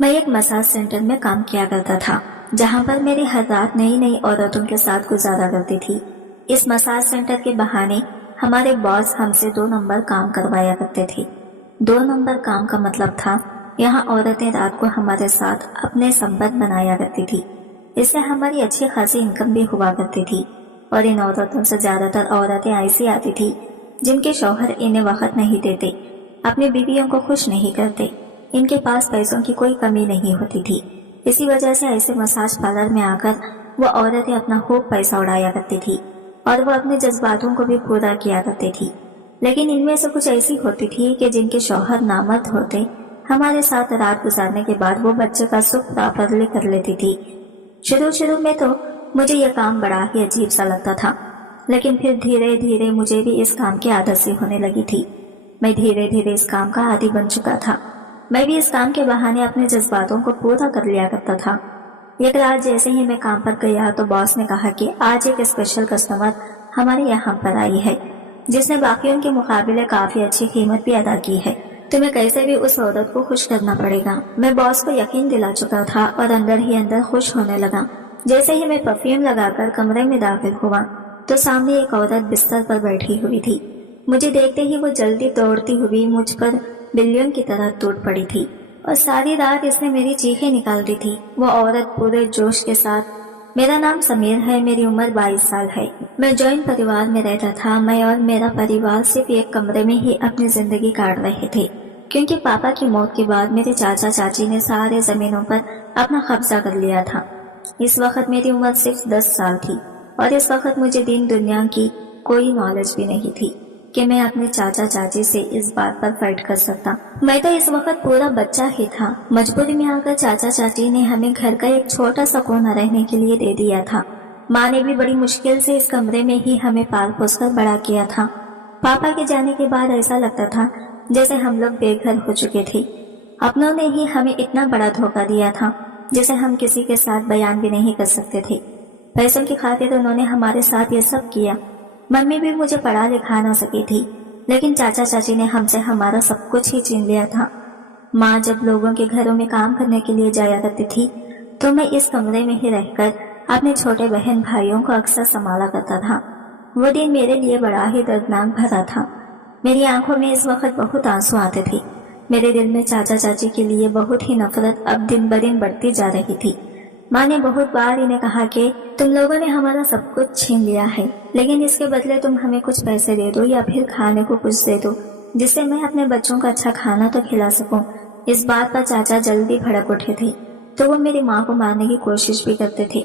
میں ایک massage centre میں کام کیا کرتا تھا جہاں پر میری ہر رات نئی نئی عورتوں کے ساتھ گزارا کرتی تھی۔ اس مساج سینٹر کے بہانے ہمارے باس ہم سے 2 نمبر کام کروایا کرتے تھے۔ 2 نمبر کام کا مطلب تھا یہاں عورتیں رات کو ہمارے ساتھ اپنے سنبت بنایا کرتی تھی۔ اس سے ہماری اچھی خاصی انکم بھی ہوا کرتی تھی، اور ان عورتوں سے زیادہ تر عورتیں ایسی آتی تھی جن کے شوہر انہیں وقت نہیں دیتے، اپنی بیویوں کو خوش نہیں کرتے، ان کے پاس پیسوں کی کوئی کمی نہیں ہوتی تھی۔ اسی وجہ سے ایسے مساج پارلر میں آ کر وہ عورتیں اپنا خوب پیسہ اڑایا کرتی تھی اور وہ اپنے جذباتوں کو بھی پورا کیا کرتی تھی۔ لیکن ان میں سے کچھ ایسی ہوتی تھی کہ جن کے شوہر نامرد ہوتے، ہمارے ساتھ رات گزارنے کے بعد وہ بچے کا سکھ پراپرلی کر لیتی تھی۔ شروع میں تو مجھے یہ کام بڑا ہی عجیب سا لگتا تھا، لیکن پھر دھیرے دھیرے مجھے بھی اس کام کی عادت سی ہونے لگی تھی۔ میں دھیرے دھیرے اس کام کا عادی بن چکا تھا۔ میں بھی اس کام کے بہانے اپنے جذباتوں کو پورا کر لیا کرتا تھا۔ ایک رات جیسے ہی میں کام پر گیا تو باس نے کہا کہ آج ایک اسپیشل کسٹمر ہمارے یہاں پر آئی ہے جس نے باقیوں کے مقابلے کافی اچھی قیمت بھی ادا کی ہے، تمہیں کیسے بھی اس عورت کو خوش کرنا پڑے گا۔ میں باس کو یقین دلا چکا تھا اور اندر ہی اندر خوش ہونے لگا۔ جیسے ہی میں پرفیوم لگا کر کمرے میں داخل ہوا تو سامنے ایک عورت بستر پر بیٹھی ہوئی تھی۔ مجھے دیکھتے ہی وہ جلدی دوڑتی ہوئی مجھ پر بلیوں کی طرح ٹوٹ پڑی تھی، اور ساری رات اس نے میری چیخیں نکال دی تھی۔ وہ عورت پورے جوش کے ساتھ، میرا نام سمیر ہے، میری عمر 22 سال ہے، میں جوائنٹ پریوار میں رہتا تھا، میں اور میرا پریوار صرف ایک کمرے میں ہی اپنی زندگی کاٹ رہے تھے، کیونکہ پاپا کی موت کے بعد میرے چاچا چاچی نے سارے زمینوں پر اپنا قبضہ کر لیا تھا۔ اس وقت میری عمر صرف 10 سال تھی، اور اس وقت مجھے دین دنیا کی کوئی نالج بھی نہیں تھی کہ میں اپنے چاچا چاچی سے اس بات پر فائٹ کر سکتا۔ میں تو اس وقت پورا بچہ ہی تھا۔ مجبوری میں آ کر چاچا چاچی نے ہمیں گھر کا ایک چھوٹا سا کونا رہنے کے لیے دے دیا تھا۔ ماں نے بھی بڑی مشکل سے اس کمرے میں ہی ہمیں پال پوس کر بڑا کیا تھا۔ پاپا کے جانے کے بعد ایسا لگتا تھا جیسے ہم لوگ بے گھر ہو چکے تھے۔ اپنوں نے ہی ہمیں اتنا بڑا دھوکہ دیا تھا جسے ہم کسی کے ساتھ بیان بھی نہیں کر سکتے تھے۔ پیسوں کی خاطر انہوں نے ہمارے ساتھ یہ سب کیا۔ ممی بھی مجھے پڑھا لکھا نہ سکی تھی، لیکن چاچا چاچی نے ہم سے ہمارا سب کچھ ہی چھین لیا تھا۔ ماں جب لوگوں کے گھروں میں کام کرنے کے لیے جایا کرتی تھی تو میں اس کمرے میں ہی رہ کر اپنے چھوٹے بہن بھائیوں کو اکثر سنبھالا کرتا تھا۔ وہ دن میرے لیے بڑا ہی دردناک بھرا تھا۔ میری آنکھوں میں اس وقت بہت آنسو آتے تھے۔ میرے دل میں چاچا چاچی کے لیے بہت ہی نفرت اب دن بدن بڑھتی جا رہی تھی۔ ماں نے بہت بار انہیں کہا کہ تم لوگوں نے ہمارا سب کچھ چھین لیا ہے، لیکن اس کے بدلے تم ہمیں کچھ پیسے دے دو یا پھر کھانے کو کچھ دے دو جس سے میں اپنے بچوں کو اچھا کھانا تو کھلا سکوں۔ اس بات پر چاچا جلدی بھڑک اٹھے تھے تو وہ میری ماں کو مارنے کی کوشش بھی کرتے تھے۔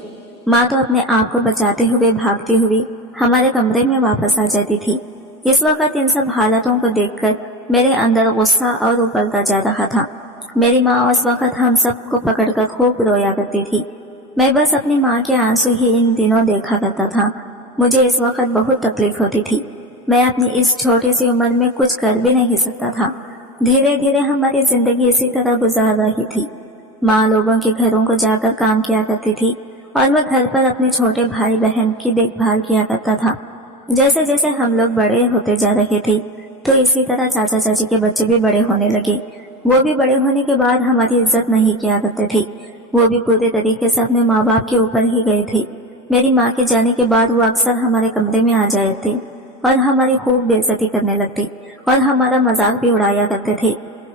ماں تو اپنے آپ کو بچاتے ہوئے بھاگتی ہوئی ہمارے کمرے میں واپس آ جاتی تھی۔ اس وقت ان سب حالتوں کو دیکھ کر میرے اندر غصہ اور ابلتا جا رہا تھا۔ میری ماں اس وقت ہم سب کو پکڑ کر خوب رویا کرتی تھی۔ میں بس اپنی ماں کے آنسو ہی ان دنوں دیکھا کرتا تھا۔ مجھے اس وقت بہت تکلیف ہوتی تھی۔ میں اپنی اس چھوٹی سی عمر میں کچھ کر بھی نہیں سکتا تھا۔ دھیرے دھیرے ہماری زندگی اسی طرح گزار رہی تھی۔ ماں لوگوں کے گھروں کو جا کر کام کیا کرتی تھی اور میں گھر پر اپنے چھوٹے بھائی بہن کی دیکھ بھال کیا کرتا تھا۔ جیسے جیسے ہم لوگ بڑے ہوتے جا رہے تھے تو اسی طرح چاچا چاچی کے بچے بھی بڑے ہونے لگے۔ وہ بھی بڑے ہونے کے بعد ہماری عزت نہیں کیا کرتے تھے۔ وہ بھی پورے طریقے سے اپنے ماں باپ کے اوپر ہی گئے تھے۔ میری ماں کے جانے کے بعد وہ اکثر ہمارے کمرے میں آ جاتے تھے اور ہماری خوب بے عزتی کرنے لگتے اور ہمارا مذاق بھی اڑایا کرتے تھے۔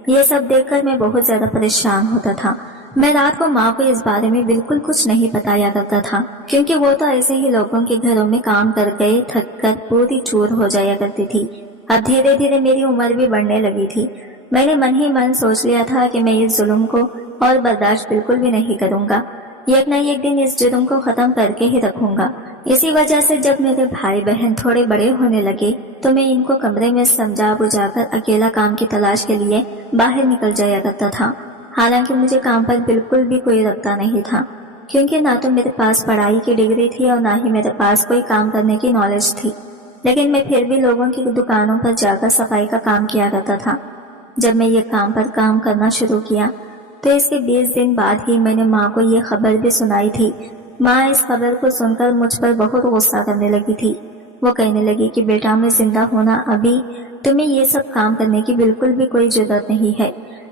یہ سب دیکھ کر میں بہت زیادہ پریشان ہوتا تھا۔ میں رات کو ماں کو اس بارے میں بالکل کچھ نہیں بتایا کرتا تھا، کیونکہ وہ تو ایسے ہی لوگوں کے گھروں میں کام کر گئے تھک کر پوری چور ہو جایا کرتی تھی۔ اب دھیرے دھیرے میری عمر بھی بڑھنے لگی تھی۔ میں نے من ہی من سوچ لیا تھا کہ میں اس ظلم کو اور برداشت بالکل بھی نہیں کروں گا۔ ایک نہ ایک دن اس جرم کو ختم کر کے ہی رکھوں گا۔ اسی وجہ سے جب میرے بھائی بہن تھوڑے بڑے ہونے لگے تو میں ان کو کمرے میں سمجھا بجھا کر اکیلا کام کی تلاش کے لیے باہر نکل جایا کرتا تھا۔ حالانکہ مجھے کام پر بالکل بھی کوئی رکھتا نہیں تھا، کیونکہ نہ تو میرے پاس پڑھائی کی ڈگری تھی اور نہ ہی میرے پاس کوئی کام کرنے کی نالج تھی، لیکن میں پھر بھی لوگوں کی دکانوں پر جا کر صفائی کا کام کیا کرتا تھا۔ جب میں یہ کام پر کام کرنا شروع کیا تو اس کے 20 دن بعد ہی میں نے ماں کو یہ خبر بھی سنائی تھی۔ ماں اس خبر کو سن کر مجھ پر بہت غصہ کرنے لگی تھی۔ وہ کہنے لگی کہ بیٹا، میں زندہ ہونا ابھی تمہیں یہ سب کام کرنے کی بالکل بھی کوئی ضرورت نہیں ہے۔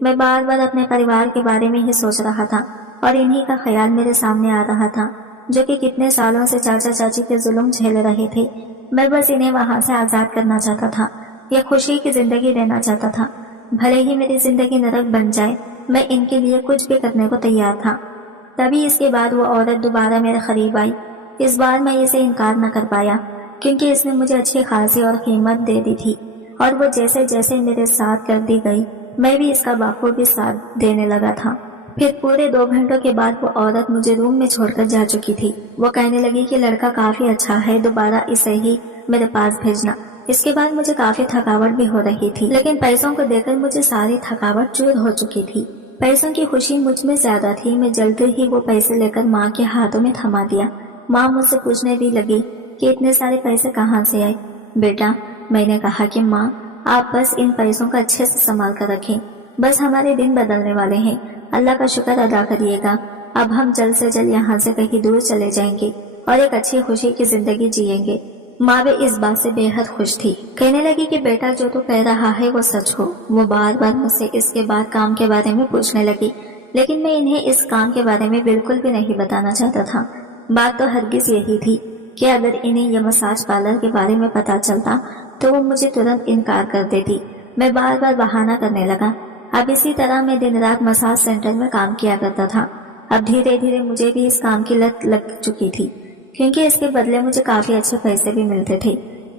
میں بار بار اپنے پریوار کے بارے میں ہی سوچ رہا تھا اور انہی کا خیال میرے سامنے آ رہا تھا جو کہ کتنے سالوں سے چاچا چاچی کے ظلم جھیل رہے تھے۔ میں بس انہیں وہاں سے آزاد کرنا چاہتا تھا، یہ خوشی کی زندگی دینا چاہتا تھا، بھلے ہی میری زندگی نرک بن جائے، میں ان کے لیے کچھ بھی کرنے کو تیار تھا۔ تبھی اس کے بعد وہ عورت دوبارہ میرے قریب آئی۔ اس بار میں اسے انکار نہ کر پایا کیونکہ اس نے مجھے اچھی خاصی اور قیمت دے دی تھی، اور وہ جیسے جیسے میرے ساتھ کرتی گئی میں بھی اس کا بخوبی ساتھ دینے لگا تھا۔ پھر پورے 2 گھنٹوں کے بعد وہ عورت مجھے روم میں چھوڑ کر جا چکی تھی۔ وہ کہنے لگی کہ لڑکا کافی اچھا ہے، دوبارہ اسے ہی میرے پاس بھیجنا۔ اس کے بعد مجھے کافی تھکاوٹ بھی ہو رہی تھی، لیکن پیسوں کو دے کر مجھے ساری تھکاوٹ چور ہو چکی تھی۔ پیسوں کی خوشی مجھ میں زیادہ تھی۔ میں جلد ہی وہ پیسے لے کر ماں کے ہاتھوں میں تھما دیا۔ ماں مجھ سے پوچھنے بھی لگی کہ اتنے سارے پیسے کہاں سے آئے؟ بیٹا، میں نے کہا کہ ماں آپ بس ان پیسوں کا اچھے سے سنبھال کر رکھیں، بس ہمارے دن بدلنے والے ہیں، اللہ کا شکر ادا کریے گا، اب ہم جلد سے جلد یہاں سے کہیں دور چلے جائیں گے اور ایک اچھی خوشی کی زندگی جئیں گے۔ ماں بھی اس بات سے بے حد خوش تھی، کہنے لگی کہ بیٹا جو تو کہہ رہا ہے وہ سچ ہو۔ وہ بار بار مجھ سے اس کے بعد کام کے بارے میں پوچھنے لگی، لیکن میں انہیں اس کام کے بارے میں بالکل بھی نہیں بتانا چاہتا تھا۔ بات تو ہرگز یہی تھی کہ اگر انہیں یہ مساج پارلر کے بارے میں پتا چلتا تو وہ مجھے ترنت انکار کر دیتی۔ میں بار بار بہانہ کرنے لگا۔ اب اسی طرح میں دن رات مساج سینٹر میں کام کیا کرتا تھا۔ اب دھیرے دھیرے مجھے بھی اس کام کی لت لگ چکی تھی کیونکہ اس کے بدلے مجھے کافی اچھے پیسے بھی ملتے تھے۔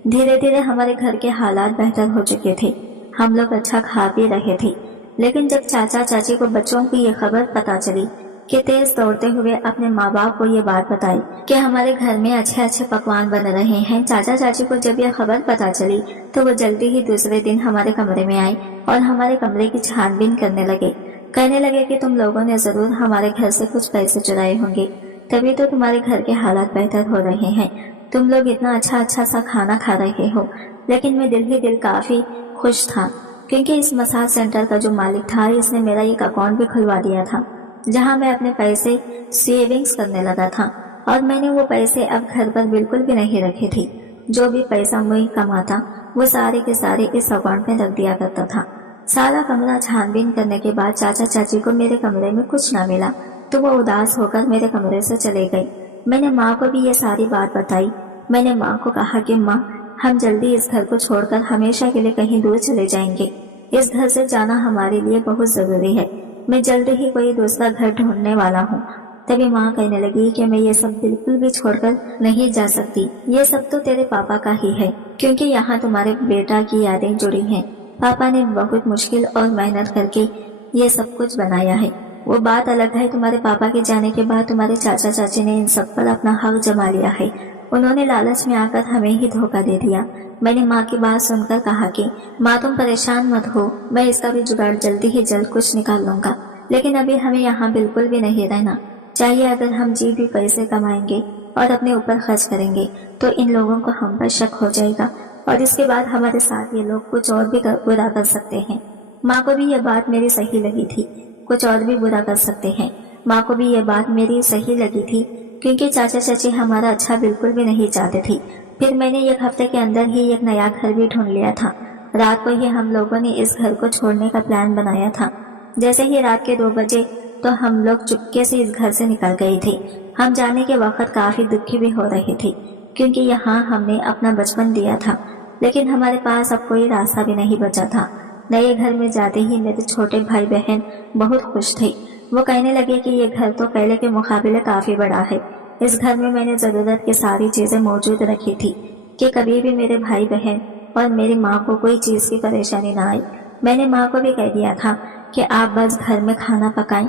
دھیرے دھیرے ہمارے گھر کے حالات بہتر ہو چکے تھے، ہم لوگ اچھا کھا پی رہے تھے۔ لیکن جب چاچا چاچی کو بچوں کی یہ خبر پتا چلی کہ تیز دوڑتے ہوئے اپنے ماں باپ کو یہ بات بتائی کہ ہمارے گھر میں اچھے اچھے پکوان بن رہے ہیں، چاچا چاچی کو جب یہ خبر پتا چلی تو وہ جلدی ہی دوسرے دن ہمارے کمرے میں آئے اور ہمارے کمرے کی چھان بین کرنے لگے۔ کہنے لگے کہ تم لوگوں نے ضرور ہمارے گھر سے کچھ پیسے چرائے ہوں گے، تبھی تو تمہارے گھر کے حالات بہتر ہو رہے ہیں، تم لوگ اتنا اچھا سا کھانا کھا رہے ہو۔ لیکن میں دل ہی دل کافی خوش تھا کیونکہ اس مساج سینٹر کا جو مالک تھا اس نے میرا ایک اکاؤنٹ بھی کھلوا دیا تھا جہاں میں اپنے پیسے سیونگز کرنے لگا تھا، اور میں نے وہ پیسے اب گھر پر بالکل بھی نہیں رکھے تھے۔ جو بھی پیسہ میں کماتا وہ سارے کے سارے اس اکاؤنٹ میں رکھ دیا کرتا تھا۔ سارا کمرہ چھان بین کرنے کے بعد چاچا چاچی کو میرے کمرے میں کچھ نہ ملا تو وہ اداس ہو کر میرے کمرے سے چلے گئے۔ میں نے ماں کو بھی یہ ساری بات بتائی۔ میں نے ماں کو کہا کہ ماں ہم جلدی اس گھر کو چھوڑ کر ہمیشہ کے لیے کہیں دور چلے جائیں گے، اس گھر سے جانا ہمارے لیے بہت ضروری ہے، میں جلد ہی کوئی دوسرا گھر ڈھونڈنے والا ہوں۔ تبھی ماں کہنے لگی کہ میں یہ سب بالکل بھی چھوڑ کر نہیں جا سکتی، یہ سب تو تیرے پاپا کا ہی ہے کیونکہ یہاں تمہارے بیٹا کی یادیں جڑی ہیں، پاپا نے بہت مشکل اور محنت کر کے یہ سب کچھ بنایا ہے۔ وہ بات الگ ہے تمہارے پاپا کے جانے کے بعد تمہارے چاچا چاچی نے ان سب پر اپنا حق جما لیا ہے، انہوں نے لالچ میں آ کر ہمیں ہی دھوکہ دے دیا۔ میں نے ماں کی بات سن کر کہا کہ ماں تم پریشان مت ہو، میں اس کا بھی جگاڑ جلدی ہی جلد کچھ نکال لوں گا، لیکن ابھی ہمیں یہاں بالکل بھی نہیں رہنا چاہیے۔ اگر ہم جی بھی پیسے کمائیں گے اور اپنے اوپر خرچ کریں گے تو ان لوگوں کو ہم پر شک ہو جائے گا اور اس کے بعد ہمارے ساتھ یہ لوگ کچھ اور بھی برا کر سکتے ہیں۔ ماں کو بھی یہ بات میری صحیح لگی تھی، کچھ اور بھی برا کر سکتے ہیں۔ ماں کو بھی یہ بات میری صحیح لگی تھی کیونکہ چاچا چاچی ہمارا اچھا بالکل بھی نہیں چاہتے تھے۔ پھر میں نے ایک ہفتے کے اندر ہی ایک نیا گھر بھی ڈھونڈ لیا تھا۔ رات کو ہی ہم لوگوں نے اس گھر کو چھوڑنے کا پلان بنایا تھا۔ جیسے ہی رات کے 2 بجے تو ہم لوگ چپکے سے اس گھر سے نکل گئے تھے۔ ہم جانے کے وقت کافی دکھی بھی ہو رہے تھے کیونکہ یہاں ہم نے اپنا بچپن دیا تھا، لیکن ہمارے پاس اب کوئی راستہ بھی نہیں بچا تھا۔ نئے گھر میں جاتے ہی میرے چھوٹے بھائی بہن بہت خوش تھے۔ وہ کہنے لگے کہ یہ گھر تو پہلے کے مقابلے کافی بڑا ہے، اس گھر میں نے ضرورت کی ساری چیزیں موجود رکھی تھی کہ کبھی بھی میرے بھائی بہن اور میری ماں کو کوئی چیز کی پریشانی نہ آئی۔ میں نے ماں کو بھی کہہ دیا تھا کہ آپ بس گھر میں کھانا پکائیں،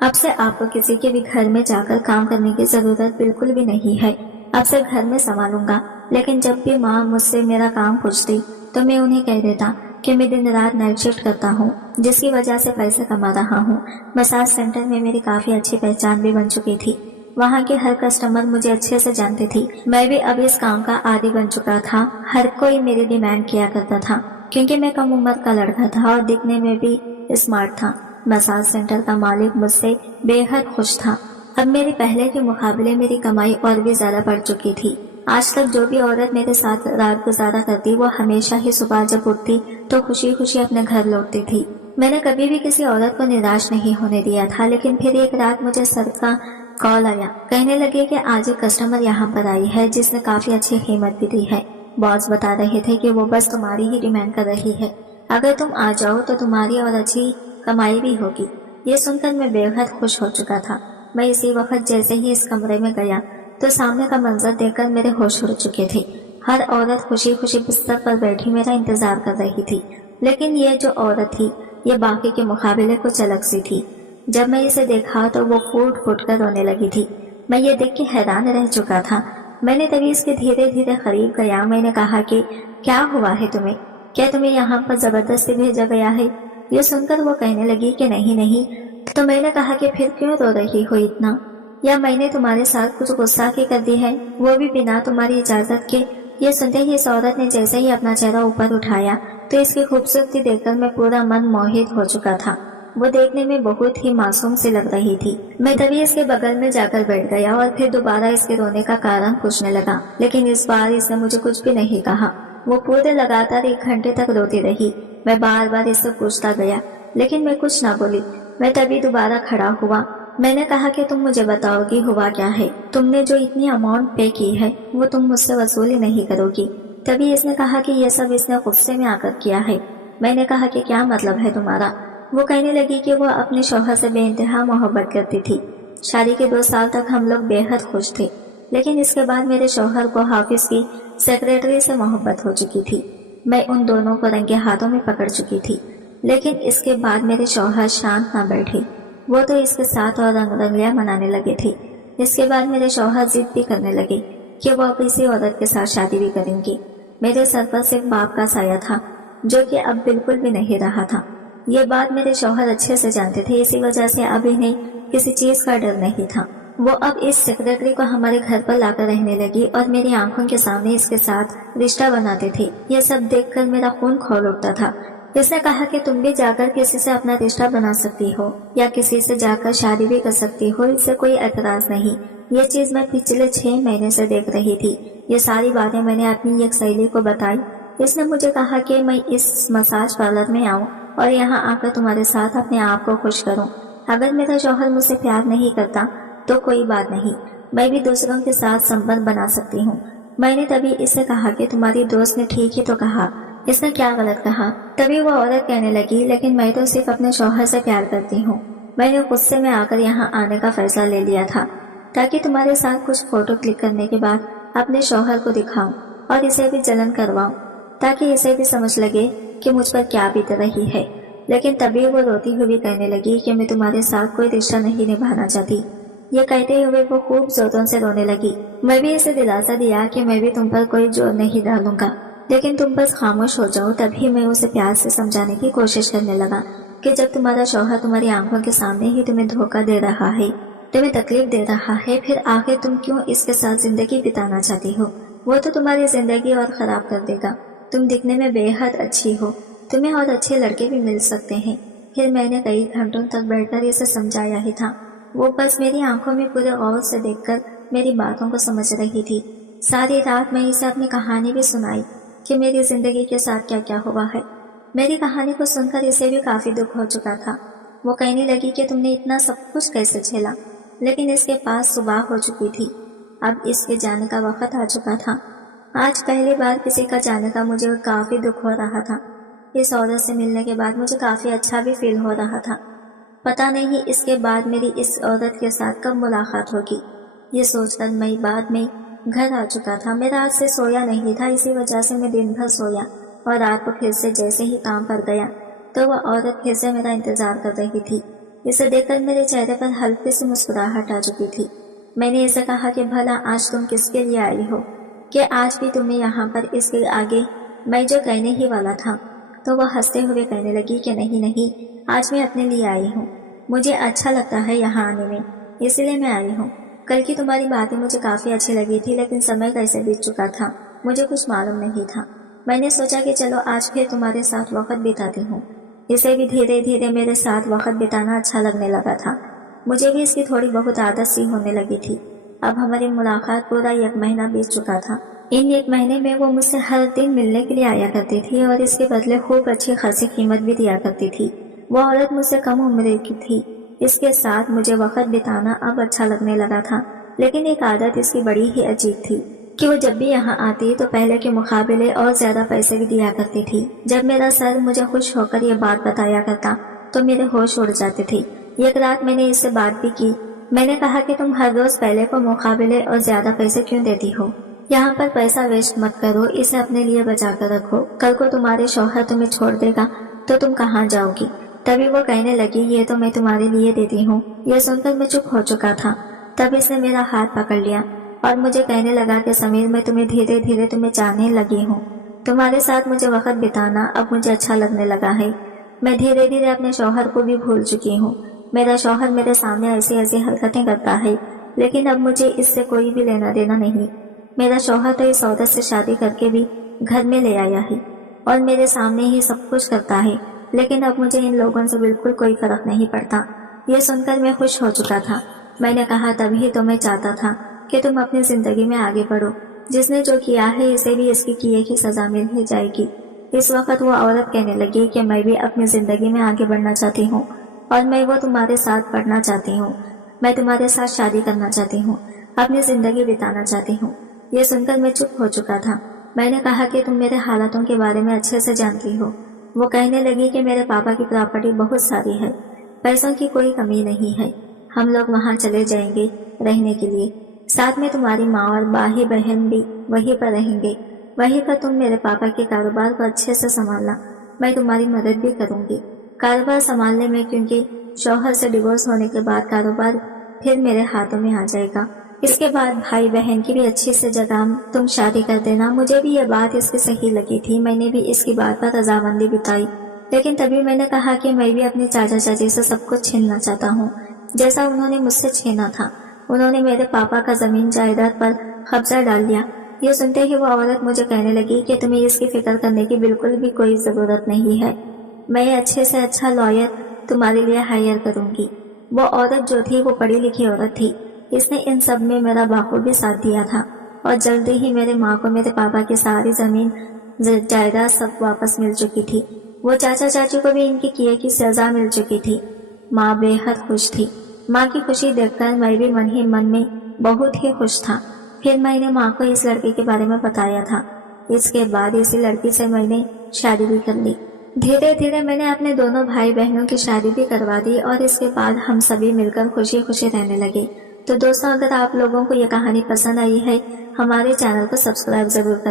اب سے آپ کو کسی کے بھی گھر میں جا کر کام کرنے کی ضرورت بالکل بھی نہیں ہے، اب سے گھر میں سنبھالوں گا۔ لیکن جب بھی ماں مجھ سے میرا کام پوچھتی تو میں انہیں کہہ دیتا کہ میں دن رات نائٹ شفٹ کرتا ہوں جس کی وجہ سے پیسے کما رہا ہوں۔ مساج سینٹر میں میری کافی اچھی پہچان بھی بن چکی تھی، وہاں کے ہر کسٹمر مجھے اچھے سے جانتے تھی۔ میں بھی اب اس کام کا عادی بن چکا تھا، ہر کوئی میری ڈیمانڈ کیا کرتا تھا کیونکہ میں کم عمر کا لڑکا تھا اور دکھنے میں بھی اسمارٹ تھا۔ مساج سینٹر کا مالک مجھ سے بے حد خوش تھا۔ اب میری پہلے کے مقابلے میری کمائی اور بھی زیادہ بڑھ چکی تھی۔ آج تک جو بھی عورت میرے ساتھ رات گزارا کرتی وہ ہمیشہ ہی صبح جب اٹھتی تو خوشی خوشی اپنے گھر لوٹتی تھی۔ میں نے کبھی بھی کسی عورت کو نراش نہیں ہونے دیا تھا، لیکن پھر ایک رات مجھے سر کا کال آیا، کہنے لگے کہ آج ایک کسٹمر یہاں پر آئی ہے جس نے کافی اچھی قیمت بھی دی ہے۔ باس بتا رہے تھے کہ وہ بس تمہاری ہی ڈیمانڈ کر رہی ہے، اگر تم آ جاؤ تو تمہاری اور اچھی کمائی بھی ہوگی۔ یہ سن کر میں بے حد خوش ہو چکا تھا۔ میں اسی وقت جیسے ہی اس کمرے میں گیا تو سامنے کا منظر دیکھ کر میرے ہوش اڑ چکے تھے۔ ہر عورت خوشی خوشی بستر پر بیٹھی میرا انتظار کر رہی تھی، لیکن یہ جو عورت تھی یہ باقی کے مقابلے کچھ الگ سی تھی۔ جب میں اسے دیکھا تو وہ پھوٹ پھوٹ کر رونے لگی تھی۔ میں یہ دیکھ کے حیران رہ چکا تھا۔ میں نے تبھی اس کے دھیرے دھیرے قریب گیا۔ میں نے کہا کہ کیا ہوا ہے تمہیں؟ کیا تمہیں یہاں پر زبردستی بھیجا گیا ہے؟ یہ سن کر وہ کہنے لگی کہ نہیں۔ تو میں نے کہا کہ پھر کیوں رو رہی ہو اتنا؟ یا میں نے تمہارے ساتھ کچھ غصہ کی کر دی ہے، وہ بھی بنا تمہاری اجازت کے؟ یہ سنتے ہی اس عورت نے جیسے ہی اپنا چہرہ اوپر اٹھایا تو اس کی خوبصورتی دیکھ کر میں پورا من موہت ہو چکا تھا۔ وہ دیکھنے میں بہت ہی معصوم سی لگ رہی تھی۔ میں تبھی اس کے بغل میں جا کر بیٹھ گیا اور پھر دوبارہ اس کے رونے کا کارن پوچھنے لگا، لیکن اس بار اس نے مجھے کچھ بھی نہیں کہا۔ وہ پورے لگاتار 1 گھنٹے تک روتی رہی۔ میں بار بار اس سے پوچھتا گیا لیکن میں کچھ نہ بولی۔ میں تبھی دوبارہ کھڑا ہوا۔ میں نے کہا کہ تم مجھے بتاؤ گی ہوا کیا ہے؟ تم نے جو اتنی اماؤنٹ پے کی ہے وہ تم مجھ سے وصولی نہیں کرو گی۔ تبھی اس نے کہا کہ یہ سب اس نے غصے میں آ کر کیا ہے۔ میں نے کہا کہ کیا مطلب ہے تمہارا؟ وہ کہنے لگی کہ وہ اپنے شوہر سے بے انتہا محبت کرتی تھی۔ شادی کے 2 سال تک ہم لوگ بے حد خوش تھے، لیکن اس کے بعد میرے شوہر کو حافظ کی سیکریٹری سے محبت ہو چکی تھی۔ میں ان دونوں کو رنگے ہاتھوں میں پکڑ چکی تھی، لیکن اس کے بعد میرے شوہر شانت نہ بیٹھے۔ وہ تو اس کے ساتھ اور رنگلیاں منانے لگے تھے۔ اس کے بعد میرے شوہر ضد بھی کرنے لگے کہ وہ اب کسی عورت کے ساتھ شادی بھی کریں گے۔ میرے سر پر صرف باپ کا سایہ تھا جو کہ اب بالکل بھی نہیں رہا تھا۔ یہ بات میرے شوہر اچھے سے جانتے تھے، اسی وجہ سے اب انہیں کسی چیز کا ڈر نہیں تھا۔ وہ اب اس سیکریٹری کو ہمارے گھر پر لا کر رہنے لگی اور میری آنکھوں کے سامنے اس کے ساتھ رشتہ بناتے تھے۔ یہ سب دیکھ کر میرا خون کھول اٹھتا تھا۔ اس نے کہا کہ تم بھی جا کر کسی سے اپنا رشتہ بنا سکتی ہو یا کسی سے جا کر شادی بھی کر سکتی ہو، اس سے کوئی اعتراض نہیں۔ یہ چیز میں پچھلے 6 مہینے سے دیکھ رہی تھی۔ یہ ساری باتیں میں نے اپنی ایک سہیلی کو بتائی۔ اس نے مجھے کہا کہ میں اس مساج پارلر میں آؤں اور یہاں آ کر تمہارے ساتھ اپنے آپ کو خوش کروں۔ اگر میرا شوہر مجھ سے پیار نہیں کرتا تو کوئی بات نہیں، میں بھی دوسروں کے ساتھ سمبند بنا سکتی ہوں۔ میں نے تبھی اسے کہا کہ تمہاری دوست نے ٹھیک ہی تو کہا، اس نے کیا غلط کہا؟ تبھی وہ عورت کہنے لگی لیکن میں تو صرف اپنے شوہر سے پیار کرتی ہوں۔ میں نے غصے میں آ کر یہاں آنے کا فیصلہ لے لیا تھا تاکہ تمہارے ساتھ کچھ فوٹو کلک کرنے کے بعد اپنے شوہر کو دکھاؤں اور اسے بھی جلن کرواؤں تاکہ اسے بھی سمجھ لگے کہ مجھ پر کیا بیت رہی ہے۔ لیکن تبھی وہ روتی ہوئی کہنے لگی کہ میں تمہارے ساتھ کوئی رشتہ نہیں نبھانا چاہتی۔ یہ کہتے ہوئے وہ خوب زوروں سے رونے لگی۔ میں بھی اسے دلاسا دیا کہ میں بھی تم پر کوئی زور نہیں ڈالوں گا، لیکن تم بس خاموش ہو جاؤ۔ تبھی میں اسے پیار سے سمجھانے کی کوشش کرنے لگا کہ جب تمہارا شوہر تمہاری آنکھوں کے سامنے ہی تمہیں دھوکہ دے رہا ہے، تمہیں تکلیف دے رہا ہے، پھر آخر تم کیوں اس کے ساتھ زندگی بتانا چاہتی ہو؟ وہ تو تمہاری زندگی اور خراب کر دے گا۔ تم دکھنے میں بے حد اچھی ہو، تمہیں اور اچھے لڑکے بھی مل سکتے ہیں۔ پھر میں نے کئی گھنٹوں تک بیٹھ کر اسے سمجھایا ہی تھا۔ وہ بس میری آنکھوں میں پورے غور سے دیکھ کر میری باتوں کو سمجھ رہی تھی۔ ساری رات میں اسے اپنی کہانی بھی سنائی کہ میری زندگی کے ساتھ کیا کیا ہوا ہے۔ میری کہانی کو سن کر اسے بھی کافی دکھ ہو چکا تھا۔ وہ کہنے لگی کہ تم نے اتنا سب کچھ کیسے جھیلا؟ لیکن اس کے پاس صبح ہو چکی تھی، اب اس کے جانے کا وقت آ چکا تھا۔ آج پہلی بار کسی کا جانے کا مجھے کافی دکھ ہو رہا تھا۔ اس عورت سے ملنے کے بعد مجھے کافی اچھا بھی فیل ہو رہا تھا۔ پتہ نہیں اس کے بعد میری اس عورت کے ساتھ کب ملاقات ہوگی۔ یہ سوچ کر میں بعد میں گھر آ چکا تھا۔ میں رات سے سویا نہیں تھا، اسی وجہ سے میں دن بھر سویا اور رات کو پھر سے جیسے ہی کام پر گیا تو وہ عورت پھر سے میرا انتظار کر رہی تھی۔ اسے دیکھ کر میرے چہرے پر ہلکی سی مسکراہٹ آ چکی تھی۔ میں نے اسے کہا کہ بھلا آج تم کس کے لیے آئی ہو کہ آج بھی تمہیں یہاں پر اس کے آگے میں جو کہنے ہی والا تھا؟ تو وہ ہنستے ہوئے کہنے لگی کہ نہیں، آج میں اپنے لیے آئی ہوں۔ مجھے اچھا لگتا ہے یہاں آنے میں، اسی لیے میں آئی ہوں۔ کل کی تمہاری باتیں مجھے کافی اچھی لگی تھی، لیکن سمے کیسے بیت چکا تھا مجھے کچھ معلوم نہیں تھا۔ میں نے سوچا کہ چلو آج پھر تمہارے ساتھ وقت بتاتی ہوں۔ اسے بھی دھیرے دھیرے میرے ساتھ وقت بتانا اچھا لگنے لگا تھا۔ مجھے بھی اس کی تھوڑی بہت عادت سی ہونے لگی تھی۔ اب ہماری ملاقات پورا 1 مہینہ بیت چکا تھا۔ ان 1 مہینے میں وہ مجھ سے ہر دن ملنے کے لیے آیا کرتی تھی اور اس کے بدلے خوب اچھی خاصی قیمت بھی دیا کرتی تھی۔ وہ عورت مجھ سے کم عمر کی تھی، اس کے ساتھ مجھے وقت بتانا اب اچھا لگنے لگا تھا، لیکن ایک عادت اس کی بڑی ہی عجیب تھی کہ وہ جب بھی یہاں آتی تو پہلے کے مقابلے اور زیادہ پیسے بھی دیا کرتی تھی۔ جب میرا سر مجھے خوش ہو کر یہ بات بتایا کرتا تو میرے ہوش اڑ جاتے تھے۔ ایک رات میں نے اس سے بات بھی کی، میں نے کہا کہ تم ہر روز پہلے کو مقابلے اور زیادہ پیسے کیوں دیتی ہو؟ یہاں پر پیسہ ویسٹ مت کرو، اسے اپنے لیے بچا کر رکھو، کل کو تمہارے شوہر تمہیں چھوڑ دے گا تو تم کہاں جاؤ گی؟ تبھی وہ کہنے لگی یہ تو میں تمہارے لیے دیتی ہوں۔ یہ سن کر میں چپ ہو چکا تھا، تب اس نے میرا ہاتھ پکڑ لیا اور مجھے کہنے لگا کہ سمیر میں تمہیں دھیرے دھیرے تمہیں چاہنے لگی ہوں، تمہارے ساتھ مجھے وقت بتانا اب مجھے اچھا لگنے لگا ہے، میں دھیرے دھیرے اپنے شوہر کو بھی بھول چکی ہوں، میرا شوہر میرے سامنے ایسی ایسی حرکتیں کرتا ہے لیکن اب مجھے اس سے کوئی بھی لینا دینا نہیں، میرا شوہر تو اس عورت سے شادی کر کے بھی گھر میں لے آیا ہے اور میرے سامنے ہی سب کچھ کرتا ہے، لیکن اب مجھے ان لوگوں سے بالکل کوئی فرق نہیں پڑتا۔ یہ سن کر میں خوش ہو چکا تھا، میں نے کہا تبھی تو میں چاہتا تھا کہ تم اپنی زندگی میں آگے بڑھو، جس نے جو کیا ہے اسے بھی اس کی کیے کی سزا مل ہی جائے گی۔ اس وقت وہ عورت کہنے لگی کہ میں بھی اپنی زندگی میں آگے بڑھنا چاہتی ہوں اور میں وہ تمہارے ساتھ پڑھنا چاہتی ہوں، میں تمہارے ساتھ شادی کرنا چاہتی ہوں، اپنی زندگی بتانا چاہتی ہوں۔ یہ سن کر میں چپ ہو چکا تھا، میں نے کہا کہ تم میرے حالاتوں کے بارے میں اچھے سے جانتی ہو۔ وہ کہنے لگی کہ میرے پاپا کی پراپرٹی بہت ساری ہے، پیسوں کی کوئی کمی نہیں ہے، ہم لوگ وہاں چلے جائیں گے رہنے کے لیے، ساتھ میں تمہاری ماں اور بھائی بہن بھی وہیں پر رہیں گے، وہیں پر تم میرے پاپا کے کاروبار کو اچھے سے سنبھالنا، میں تمہاری مدد بھی کروں گی کاروبار سنبھالنے میں، کیونکہ شوہر سے ڈیورس ہونے کے بعد کاروبار پھر میرے ہاتھوں میں آ جائے گا، اس کے بعد بھائی بہن کی بھی اچھی سے جگہ تم شادی کر دینا۔ مجھے بھی یہ بات اس کی صحیح لگی تھی، میں نے بھی اس کی بات پر رضامندی بتائی، لیکن تبھی میں نے کہا کہ میں بھی اپنے چاچا چاچی سے سب کچھ چھیننا چاہتا ہوں جیسا انہوں نے مجھ سے چھینا تھا، انہوں نے میرے پاپا کا زمین جائیداد پر قبضہ ڈال دیا۔ یہ سنتے ہی وہ عورت مجھے کہنے لگی کہ تمہیں اس کی فکر کرنے کی بالکل بھی کوئی ضرورت نہیں ہے، میں اچھے سے اچھا لائر تمہارے لیے ہائر کروں گی۔ وہ عورت جو تھی وہ پڑھی لکھی عورت تھی، اس نے ان سب میں میرا بخوبی ساتھ دیا تھا اور جلدی ہی میرے ماں کو میرے پاپا کی ساری زمین جائیداد سب واپس مل چکی تھی، وہ چاچا چاچی کو بھی ان کی کیے کی سزا مل چکی تھی۔ ماں بے حد خوش تھی، ماں کی خوشی دیکھ کر میں بھی من ہی من میں بہت ہی خوش تھا۔ پھر میں نے ماں کو اس لڑکی کے بارے میں بتایا تھا، اس کے بعد اسی لڑکی سے میں نے شادی بھی کر لی۔ دھیرے دھیرے میں نے اپنے دونوں بھائی بہنوں کی شادی بھی کروا دی اور اس کے بعد ہم سبھی مل کر خوشی خوشی رہنے لگے۔ تو دوستوں، اگر آپ لوگوں کو یہ کہانی پسند آئی ہے، ہمارے چینل کو سبسکرائب ضرور کریں۔